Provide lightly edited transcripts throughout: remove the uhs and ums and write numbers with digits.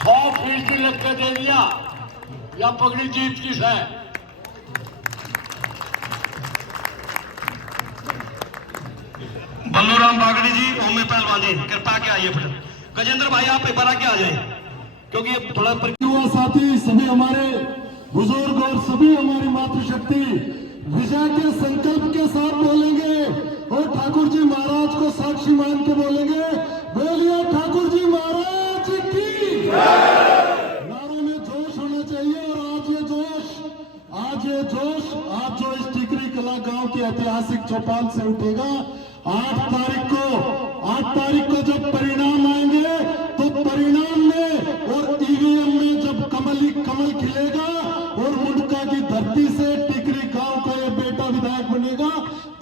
100% लिख के दे दिया या पगड़ी जीत किस है। बल्लूराम बागड़ी जी, ओमे पहलवान जी, कृपा के आइए। फिर गजेंद्र भाई आप एक बार आके आ जाए, क्योंकि अब थोड़ा युवा साथी, सभी हमारे बुजुर्ग और सभी हमारी मातृशक्ति विजय के संकल्प के साथ बोलेंगे और ठाकुर जी महाराज को साक्षी मान के बोलेंगे, बोलिए ठाकुर जी महाराज की। नारों में जोश होना चाहिए और आज ये जोश आज जो इस टीकरी कला गांव की ऐतिहासिक चौपाल से उठेगा। 8 तारीख को जब परिणाम आएंगे तो परिणाम में और ईवीएम में जब कमल खिलेगा और मुंडका की धरती से टिकरी गांव का ये बेटा विधायक बनेगा,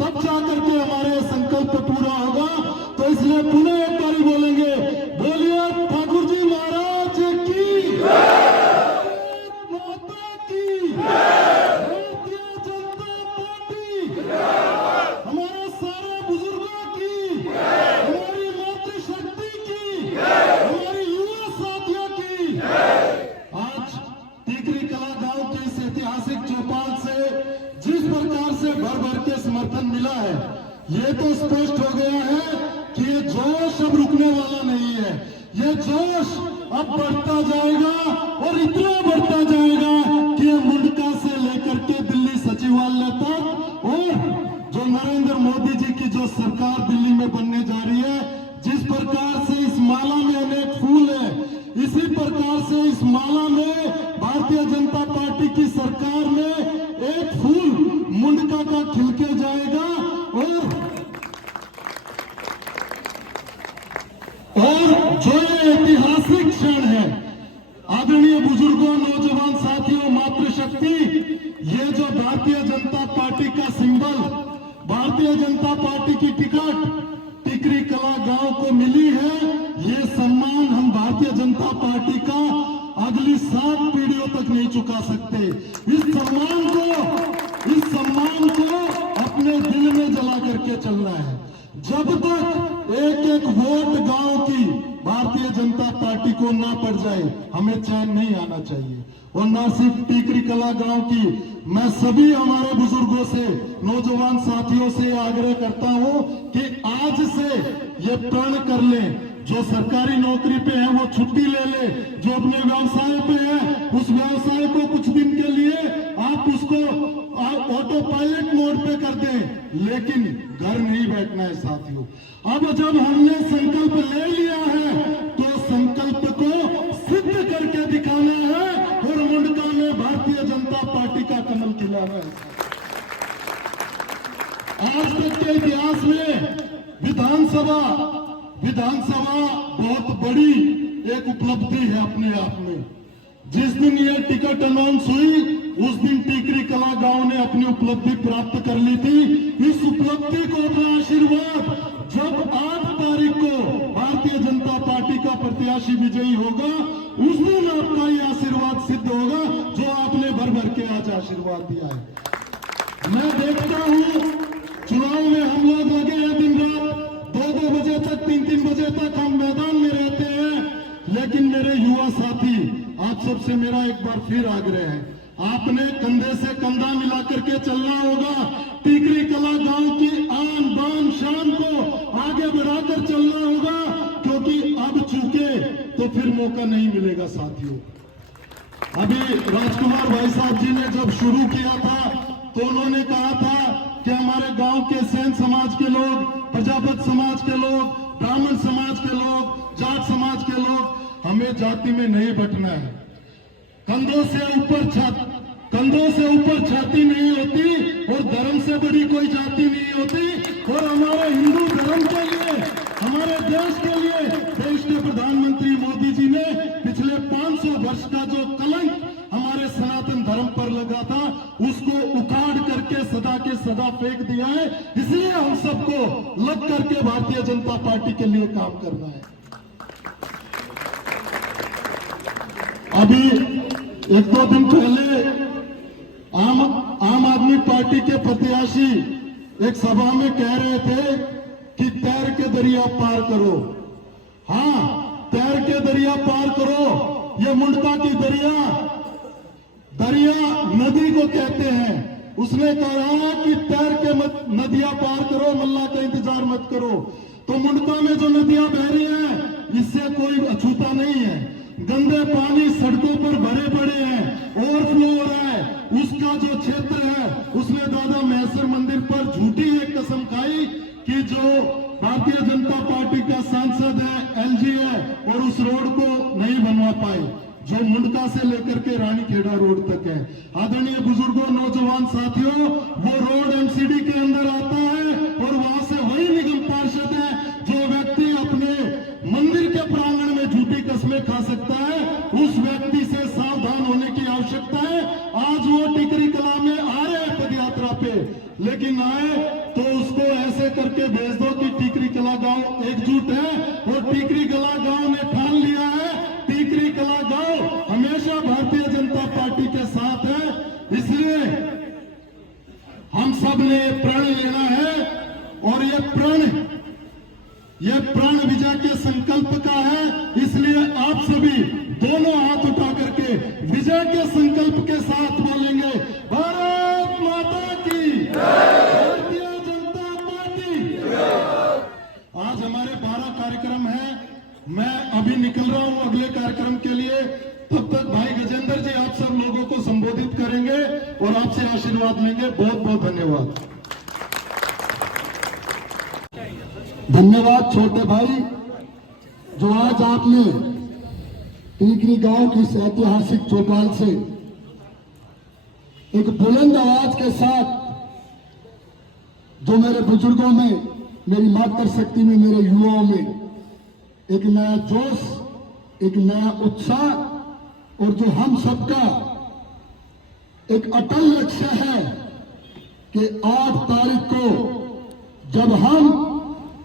तब जाकर के हमारे संकल्प पूरा होगा। तो इसलिए पुनः एक बारी बोलेंगे, बोलिए ठाकुर जी महाराज की, माता की, भारतीय जनता पार्टी, हमारे सारे बुजुर्गों की, हमारी मातृशक्ति की, हमारी युवा साथियों की। आज टीकरी कला गांव की इस ऐतिहासिक चौपाल से जिस प्रकार से भर भर के समर्थन मिला है, ये तो स्पष्ट हो गया है कि ये जोश अब रुकने वाला नहीं है। ये जोश अब बढ़ता जाएगा और इतना बढ़ता जाएगा कि मुंडका से लेकर के दिल्ली सचिवालय तक और जो नरेंद्र मोदी जी की जो सरकार दिल्ली में बनने जा रही है, जिस प्रकार से इस माला में अनेक फूल है, इसी प्रकार से इस माला में भारतीय जनता पार्टी की सरकार में एक फूल मुंडका का खिलके जाएगा। और जो ये ऐतिहासिक क्षण है, आदरणीय बुजुर्गों, नौजवान साथियों, मातृशक्ति, ये जो भारतीय जनता पार्टी का सिंबल, भारतीय जनता पार्टी की टिकट टिकरी कला गांव को मिली है, ये सम्मान हम भारतीय जनता पार्टी का अगली 7 पीढ़ियों तक नहीं चुका सकते। इस सम्मान को अपने दिल में जला करके चलना है। जब तक एक वोट गांव की भारतीय जनता पार्टी को ना पड़ जाए, हमें चैन नहीं आना चाहिए। और न सिर्फ टीकरी कला गांव की, मैं सभी हमारे बुजुर्गों से, नौजवान साथियों से आग्रह करता हूं कि आज से ये प्रण कर लें, जो सरकारी नौकरी पे है वो छुट्टी ले ले, जो अपने व्यवसाय पे है उस व्यवसाय को कुछ दिन के लिए आप उसको ऑटो पायलट मोड पे कर दें, लेकिन घर नहीं बैठना है साथियों। अब जब हमने संकल्प ले लिया है तो संकल्प को सिद्ध करके दिखाना है और मुंडका में भारतीय जनता पार्टी का कमल खिलाना है। आज तक के इतिहास में विधानसभा बहुत बड़ी एक उपलब्धि है अपने आप में। जिस दिन ये टिकट अनाउंस हुई उस दिन टीकरी कला गांव ने अपनी उपलब्धि प्राप्त कर ली थी। इस उपलब्धि को अपना आशीर्वाद जब 8 तारीख को भारतीय जनता पार्टी का प्रत्याशी विजयी होगा, उस दिन आपका ये आशीर्वाद सिद्ध होगा जो आपने भर भर के आज आशीर्वाद दिया है। मैं देखता हूं चुनाव में हम लोग लगे हैं दिन रात, 2-2 बजे तक, 3-3 बजे तक हम मैदान में रहते हैं। लेकिन मेरे युवा साथी, आप सबसे मेरा एक बार फिर आग्रह है, आपने कंधे से कंधा मिला करके चलना होगा। टीकरी कला गांव की आन बान शान को आगे बढ़ाकर चलना होगा, क्योंकि अब चूके तो फिर मौका नहीं मिलेगा साथियों। अभी राजकुमार भाई साहब जी ने जब शुरू किया था तो उन्होंने कहा था कि हमारे गांव के सेन समाज के लोग, प्रजापत समाज के लोग, ब्राह्मण समाज के लोग, जाट समाज के लोग, हमें जाति में नहीं बंटना है। कंधों से ऊपर छाती नहीं होती और धर्म से बड़ी कोई जाति नहीं होती। और हमारे हिंदू धर्म के लिए, हमारे देश के लिए देश के प्रधानमंत्री मोदी जी ने पिछले 500 वर्ष का जो कलंक हमारे सनातन धर्म पर लगा था, उसको उखाड़ करके सदा के सदा फेंक दिया है। इसलिए हम सबको लग करके भारतीय जनता पार्टी के लिए काम करना है। अभी 1-2 दिन पहले आम आदमी पार्टी के प्रत्याशी एक सभा में कह रहे थे कि तैर के दरिया पार करो। हाँ, तैर के दरिया पार करो, ये मुंडका की दरिया नदी को कहते हैं। उसने कहा कि तैर के मत नदियां पार करो, मल्लाह का इंतजार मत करो। तो मुंडका में जो नदियां बह रही हैं इससे कोई अछूता नहीं है। गंदे पानी सड़कों पर भरे पड़े हैं, ओवरफ्लो हो रहा है। उसका जो क्षेत्र है उसने दादा महेश्वर मंदिर पर झूठी एक कसम खाई कि जो भारतीय जनता पार्टी का सांसद है, एलजी है, और उस रोड को नहीं बनवा पाए जो मुंडका से लेकर के रानीखेड़ा रोड तक है। आदरणीय बुजुर्गों, नौजवान साथियों, वो रोड एमसीडी के अंदर आता है और वहां से वही निगम पार्षद है जो व्यक्ति अपने मंदिर के प्रांगण में झूठी कस्में खा सकता है। उस व्यक्ति से सावधान होने की आवश्यकता है। आज वो टिकरी कला में आ रहे हैं पदयात्रा पे, लेकिन आए तो उसको ऐसे करके भेज दो कि टिकरी कला गांव एकजुट है। और टिकरी कला गांव ने ठान लिया है, टिकरी कला गांव हमेशा भारतीय जनता पार्टी के साथ है। इसलिए हम सब ने प्रण लेना है और ये प्रण विजय के संकल्प का है। इसलिए आप सभी दोनों हाथ उठा करके विजय के संकल्प के साथ बोलेंगे, भारत माता की, भारतीय जनता पार्टी। आज हमारे 12 कार्यक्रम हैं। मैं अभी निकल रहा हूं अगले कार्यक्रम के लिए। तब तक भाई गजेंद्र जी आप सब लोगों को संबोधित करेंगे और आपसे आशीर्वाद लेंगे। बहुत बहुत धन्यवाद। धन्यवाद छोटे भाई, जो आज आपने टिकरी गांव की इस ऐतिहासिक चौपाल से एक बुलंद आवाज के साथ जो मेरे बुजुर्गों में, मेरी मातृशक्ति में, मेरे युवाओं में एक नया जोश, एक नया उत्साह और जो हम सबका एक अटल लक्ष्य है कि 8 तारीख को जब हम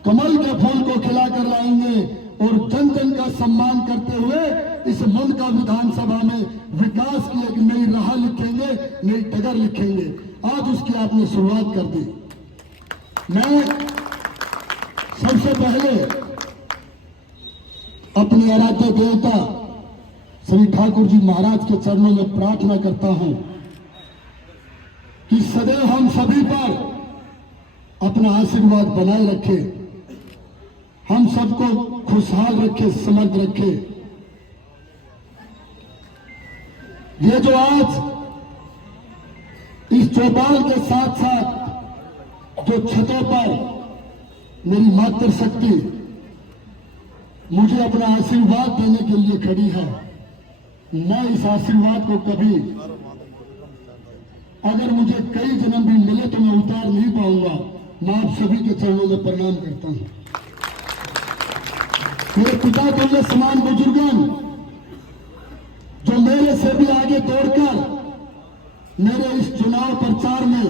कमल के फूल को खिलाकर लाएंगे और जन जन का सम्मान करते हुए इस मुंडका विधानसभा में विकास की एक नई राह लिखेंगे, नई डगर लिखेंगे। आज उसकी आपने शुरुआत कर दी। मैं सबसे पहले अपने आराध्य देवता श्री ठाकुर जी महाराज के चरणों में प्रार्थना करता हूं कि सदैव हम सभी पर अपना आशीर्वाद बनाए रखे, हम सबको खुशहाल रखे, समर्थ रखे। ये जो आज इस चौपाल के साथ साथ जो छतों पर मेरी मातृशक्ति मुझे अपना आशीर्वाद देने के लिए खड़ी है, मैं इस आशीर्वाद को कभी, अगर मुझे कई जन्म भी मिले तो मैं उतार नहीं पाऊंगा। मैं आप सभी के चरणों में प्रणाम करता हूं। मेरे पिता तुल्य समान बुजुर्गन जो मेरे से भी आगे दौड़कर मेरे इस चुनाव प्रचार में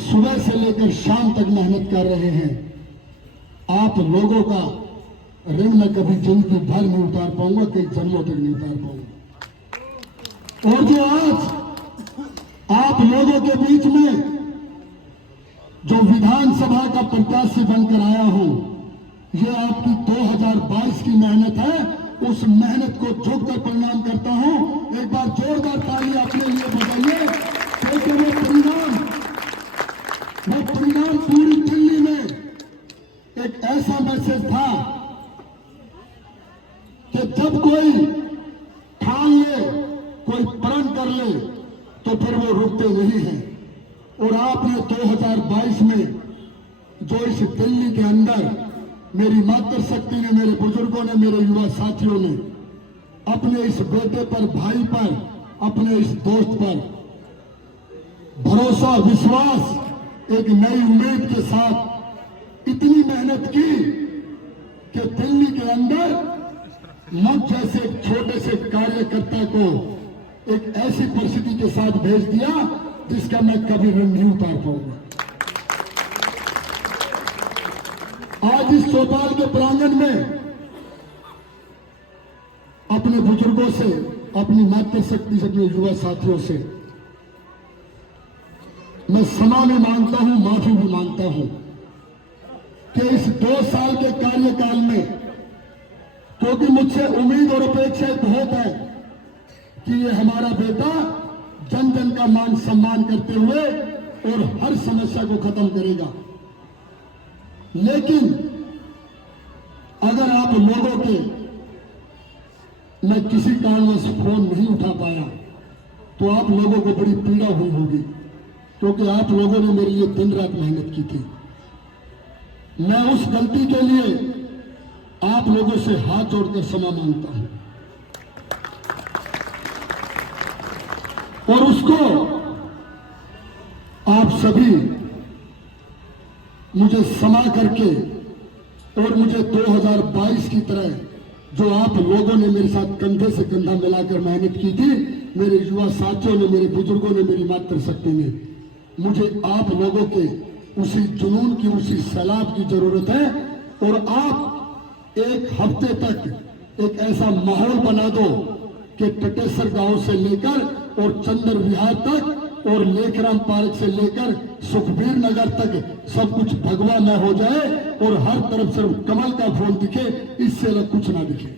सुबह से लेकर शाम तक मेहनत कर रहे हैं, आप लोगों का ऋण मैं कभी जिंदगी भर नहीं उतार पाऊंगा, कई जन्मों तक नहीं उतार पाऊंगा। और जो आज आप लोगों के बीच में जो विधानसभा का प्रत्याशी बनकर आया हूं, ये आपकी 2022 की मेहनत है। उस मेहनत को झुककर प्रणाम करता हूं। एक बार जोरदार ताली अपने लिए बजाइए, क्योंकि वो परिणाम पूरी दिल्ली में एक ऐसा मैसेज था कि जब कोई ठान ले, कोई प्रण कर ले तो फिर वो रुकते नहीं हैं। और आपने 2022 में जो इस दिल्ली के अंदर मेरी मातृशक्ति ने, मेरे बुजुर्गों ने, मेरे युवा साथियों ने अपने इस बेटे पर, भाई पर, अपने इस दोस्त पर भरोसा, विश्वास, एक नई उम्मीद के साथ इतनी मेहनत की कि दिल्ली के अंदर मुझ जैसे एक छोटे से कार्यकर्ता को एक ऐसी परिस्थिति के साथ भेज दिया जिसका मैं कभी ऋण नहीं उतार पाऊंगा। आज इस चौपाल के प्रांगण में अपने बुजुर्गों से, अपनी मातृशक्ति से, अपने युवा साथियों से मैं क्षमा भी मांगता हूं, माफी भी मांगता हूं कि इस 2 साल के कार्यकाल में क्योंकि मुझसे उम्मीद और अपेक्षाएं बहुत है कि ये हमारा बेटा जन जन का मान सम्मान करते हुए और हर समस्या को खत्म करेगा। लेकिन अगर आप लोगों के मैं किसी कारणवश फोन नहीं उठा पाया तो आप लोगों को बड़ी पीड़ा हुई होगी, क्योंकि आप लोगों ने मेरे लिए दिन रात मेहनत की थी। मैं उस गलती के लिए आप लोगों से हाथ जोड़कर क्षमा मांगता हूं और उसको आप सभी मुझे क्षमा करके और मुझे 2022 की तरह जो आप लोगों ने मेरे साथ कंधे से कंधा मिलाकर मेहनत की थी, मेरे युवा साथियों ने, मेरे बुजुर्गों ने, मेरी मातृशक्ति ने, मुझे आप लोगों के उसी जुनून की, उसी सैलाब की जरूरत है। और आप एक हफ्ते तक एक ऐसा माहौल बना दो कि टटेसर गांव से लेकर और चंद्र विहार तक और लेखराम पार्क से लेकर सुखबीर नगर तक सब कुछ भगवामय हो जाए और हर तरफ सिर्फ कमल का फूल दिखे, इससे अलग कुछ ना दिखे।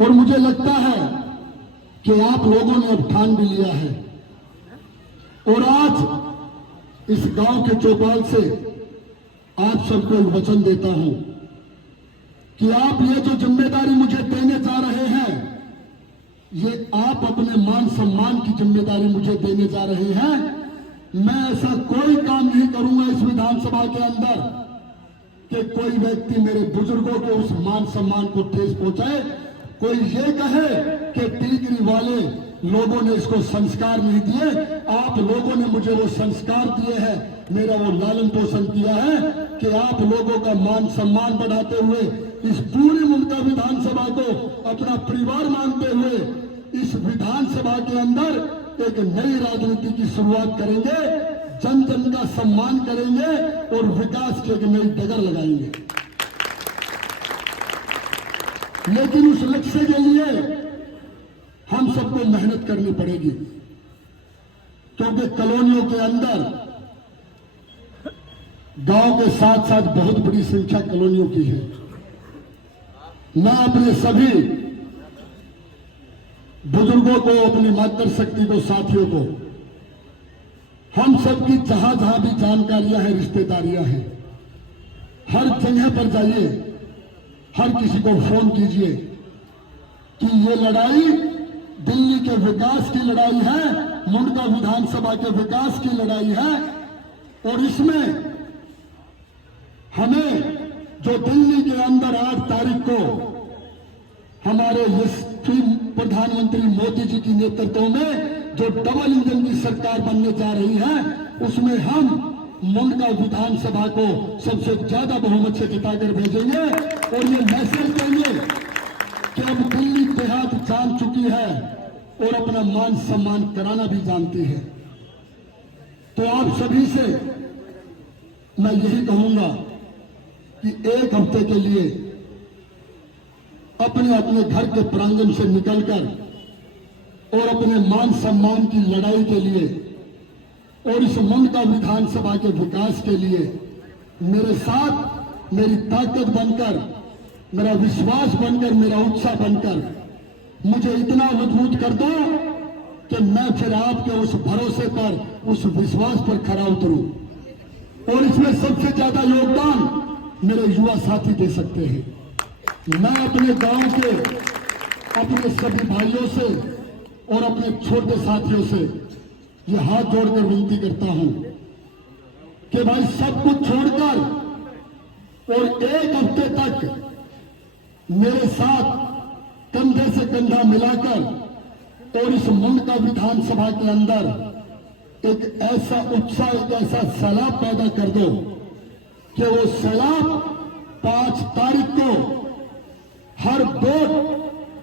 और मुझे लगता है कि आप लोगों ने अब ठान भी लिया है और आज इस गांव के चौपाल से आप सबको एक वचन देता हूं कि आप ये जो जिम्मेदारी मुझे देने जा रहे हैं, ये आप अपने मान सम्मान की जिम्मेदारी मुझे देने जा रहे हैं। मैं ऐसा कोई काम नहीं करूंगा इस विधानसभा के अंदर कि कोई व्यक्ति मेरे बुजुर्गों को उस मान सम्मान को ठेस पहुंचाए, कोई ये कहे कि टीकरी वाले लोगों ने इसको संस्कार नहीं दिए। आप लोगों ने मुझे वो संस्कार दिए हैं, मेरा वो लालन पोषण किया है कि आप लोगों का मान सम्मान बढ़ाते हुए इस पूरी मुंडका विधानसभा को अपना परिवार मानते हुए इस विधानसभा के अंदर एक नई राजनीति की शुरुआत करेंगे, जन जन का सम्मान करेंगे और विकास की एक नई डगर लगाएंगे। लेकिन उस लक्ष्य के लिए हम सबको मेहनत करनी पड़ेगी, क्योंकि कॉलोनियों के अंदर गांव के साथ साथ बहुत बड़ी संख्या कॉलोनियों की है। मैं अपने सभी बुजुर्गों को, अपनी मातृशक्ति को, साथियों को, हम सबकी जहां जहां भी जानकारियां हैं, रिश्तेदारियां हैं, हर जगह पर जाइए, हर किसी को फोन कीजिए कि ये लड़ाई दिल्ली के विकास की लड़ाई है, मुंडका विधानसभा के विकास की लड़ाई है। और इसमें हमें जो दिल्ली के अंदर 8 तारीख को हमारे प्रधानमंत्री मोदी जी की नेतृत्व में जो डबल इंजन की सरकार बनने जा रही है, उसमें हम मुंडका विधानसभा को सबसे ज्यादा बहुमत से जिताकर भेजेंगे और ये मैसेज देंगे कि अब दिल्ली देहात जान चुकी है और अपना मान सम्मान कराना भी जानती है। तो आप सभी से मैं यही कहूंगा कि एक हफ्ते के लिए अपने अपने घर के प्रांगण से निकलकर और अपने मान सम्मान की लड़ाई के लिए और इस मुंडका विधानसभा के विकास के लिए मेरे साथ मेरी ताकत बनकर, मेरा विश्वास बनकर, मेरा उत्साह बनकर मुझे इतना मजबूत कर दो कि मैं फिर आपके उस भरोसे पर, उस विश्वास पर खरा उतरूं। और इसमें सबसे ज्यादा योगदान मेरे युवा साथी दे सकते हैं। मैं अपने गांव के अपने सभी भाइयों से और अपने छोटे साथियों से ये हाथ जोड़कर विनती करता हूं कि भाई सब कुछ छोड़कर और एक हफ्ते तक मेरे साथ कंधे से कंधा मिलाकर और इस मुंडका विधानसभा के अंदर एक ऐसा उत्साह, एक ऐसा सैलाब पैदा कर दो कि वो सैलाब 5 तारीख को हर वोट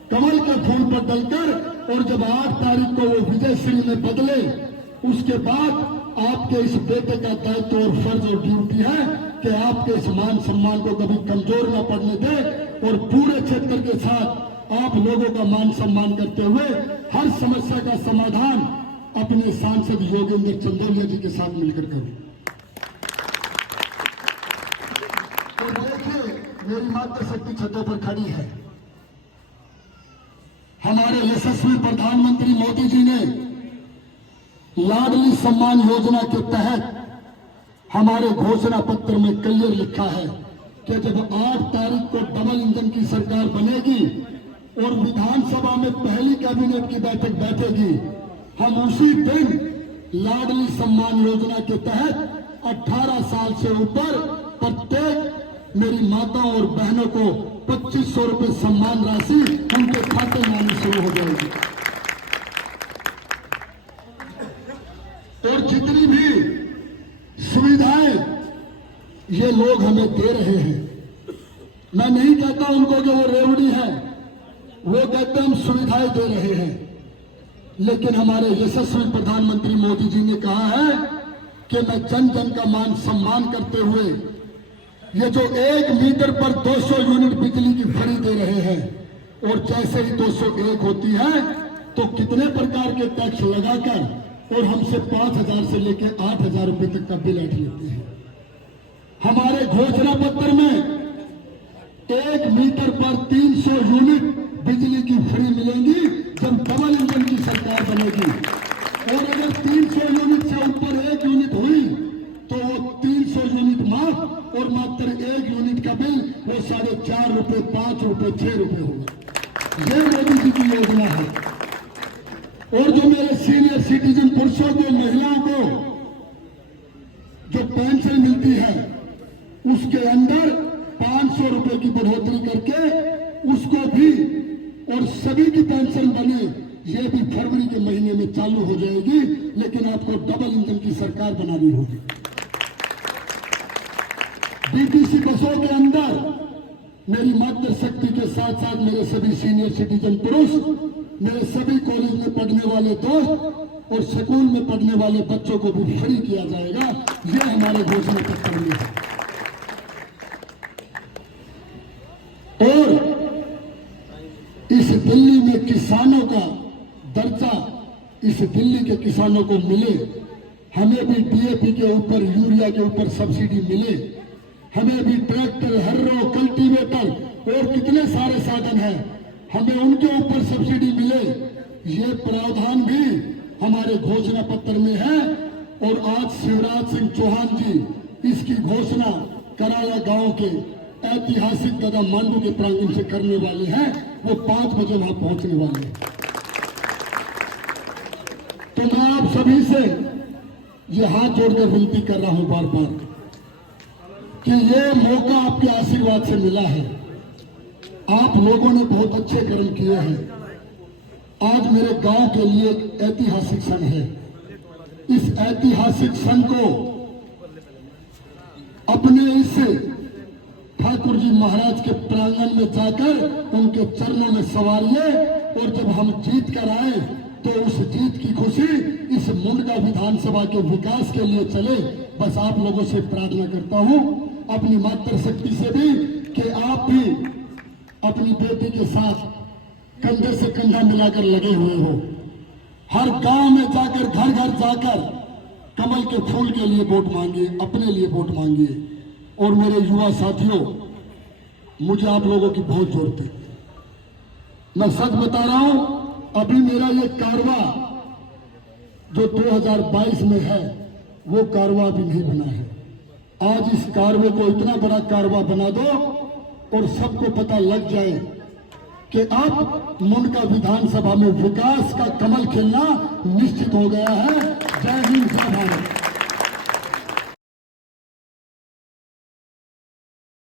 कमल के फूल पर डलकर और जब 8 तारीख को वो विजय श्री में बदले, उसके बाद आपके इस बेटे का दायित्व और फर्ज और ड्यूटी है कि आपके इस मान सम्मान को कभी कमजोर न पड़ने दे और पूरे क्षेत्र के साथ आप लोगों का मान सम्मान करते हुए हर समस्या का समाधान अपने सांसद योगेंद्र चंदोलिया जी के साथ मिलकर करें। मेरी मातृशक्ति छतों पर खड़ी है। हमारे यशस्वी प्रधानमंत्री मोदी जी ने लाडली सम्मान योजना के तहत हमारे घोषणा पत्र में क्लियर लिखा है कि जब 8 तारीख को डबल इंजन की सरकार बनेगी और विधानसभा में पहली कैबिनेट की बैठक बैठेगी, हम उसी दिन लाडली सम्मान योजना के तहत 18 साल से ऊपर प्रत्येक मेरी माताओं और बहनों को 2500 रुपए सम्मान राशि उनके खाते में आनी शुरू हो जाएगी। और जितनी भी सुविधाएं ये लोग हमें दे रहे हैं, मैं नहीं कहता उनको कि वो रेवड़ी है, वो कहते हम सुविधाएं दे रहे हैं, लेकिन हमारे यशस्वी प्रधानमंत्री मोदी जी ने कहा है कि मैं जन जन का मान सम्मान करते हुए ये जो 1 मीटर पर 200 यूनिट बिजली की फ्री दे रहे हैं, और जैसे ही 201 होती है तो कितने प्रकार के टैक्स लगाकर और हमसे 5,000 से लेकर 8,000 रुपए तक का बिल ऐंठ लेते हैं। हमारे घोषणा पत्र में 1 मीटर पर 300 यूनिट बिजली की फ्री मिलेंगी जब डबल इंजन की सरकार बनेगी, और अगर 300 यूनिट से ऊपर 1 यूनिट हुई तो वो 300 यूनिट माफ और मात्र 1 यूनिट का बिल वो 4.5 रुपए, 5 रुपए, 6 रुपए होगा। ये मोदी जी की योजना है। और जो मेरे सीनियर सिटीजन पुरुषों को, महिलाओं को जो पेंशन मिलती है उसके अंदर 500 रुपए की बढ़ोतरी करके उसको भी, और सभी की पेंशन बने, ये भी फरवरी के महीने में चालू हो जाएगी, लेकिन आपको डबल इंजन की सरकार बनानी होगी। बीटीसी बसों के अंदर मेरी मातृशक्ति के साथ साथ मेरे सभी सीनियर सिटीजन पुरुष, मेरे सभी कॉलेज में पढ़ने वाले दोस्त और स्कूल में पढ़ने वाले बच्चों को भी फ्री किया जाएगा। ये हमारे घोषणा पत्र में है। और इस दिल्ली में किसानों का दर्जा इस दिल्ली के किसानों को मिले, हमें भी डीएपी के ऊपर, यूरिया के ऊपर सब्सिडी मिले, हमें भी ट्रैक्टर, हर्रो, कल्टीवेटर और कितने सारे साधन हैं, हमें उनके ऊपर सब्सिडी मिले, ये प्रावधान भी हमारे घोषणा पत्र में है। और आज शिवराज सिंह चौहान जी इसकी घोषणा कराला गांव के ऐतिहासिक दादा मांडू के प्रांगण से करने वाले हैं। वो 5 बजे वहां पहुंचने वाले हैं। तो मैं आप सभी से ये हाथ जोड़कर विनती कर रहा हूं बार बार कि ये मौका आपके आशीर्वाद से मिला है। आप लोगों ने बहुत अच्छे कर्म किए हैं। आज मेरे गांव के लिए एक ऐतिहासिक क्षण है। इस ऐतिहासिक क्षण को अपने इस ठाकुर जी महाराज के प्रांगण में जाकर उनके चरणों में संवारिए, और जब हम जीत कर आए तो उस जीत की खुशी इस मुंडका विधानसभा के विकास के लिए चले। बस आप लोगों से प्रार्थना करता हूं, अपनी मातृशक्ति से भी, कि आप भी अपनी बेटी के साथ कंधे से कंधा मिलाकर लगे हुए हो। हर गांव में जाकर, घर घर जाकर कमल के फूल के लिए वोट मांगिए, अपने लिए वोट मांगिए। और मेरे युवा साथियों, मुझे आप लोगों की बहुत जरूरत है। मैं सच बता रहा हूं, अभी मेरा ये कारवा जो 2022 में है वो कारवा अभी नहीं बना है। आज इस कारवे को इतना बड़ा कारवा बना दो और सबको पता लग जाए कि अब मुंडका विधानसभा में विकास का कमल खिलना निश्चित हो गया है। जय हिंद, जय भारत।